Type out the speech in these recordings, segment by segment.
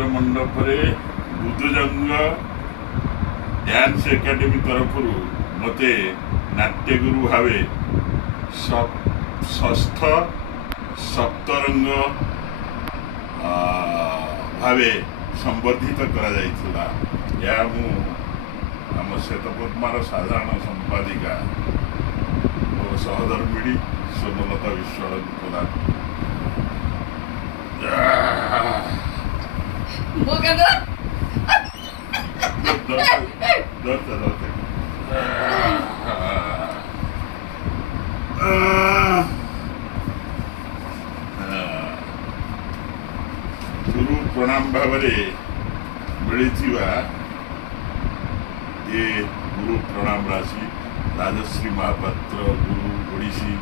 रवींद्र मंडप बुद्धजंग dance academy तरफ मते नाट्यगुरु भावे षष्ठ सप्तरंग भावे संबर्धित करा जाइथिला। या मु आम श्वेतपद्मार साधारण संपादिका मोर सहधर्मिणी स्वर्णलता विश्वास प्रदान गुरु प्रणाम भावरे मिलिथिवा ये गुरु प्रणाम राशि राजश्री महापात्र गुरु ओडिसी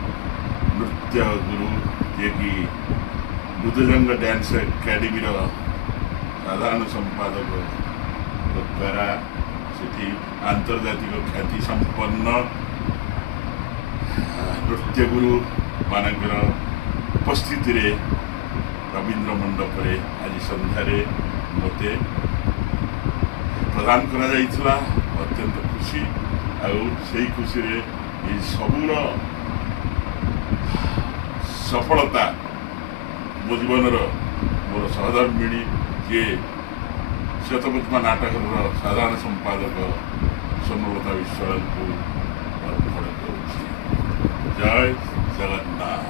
नृत्य गुरु जे कि बुद्धजंग डांस एकाडेमी साधारण संपादक द्वारा से आंतर्जातिक ख्याति संपन्न नृत्य गुरु मानकर उपस्थिति रे रवींद्र मंडप आज संध्यारे मते प्रदान करा जाइथिला। अत्यंत खुशी आई खुशी रे ये सबूर सफलता मो जीवन मोर सहधर्मिणी जे श्वेतपद्मा नाटक साधारण संपादक स्वर्णलता विश्वास को अर्पण करुछि। जय जगन्नाथ।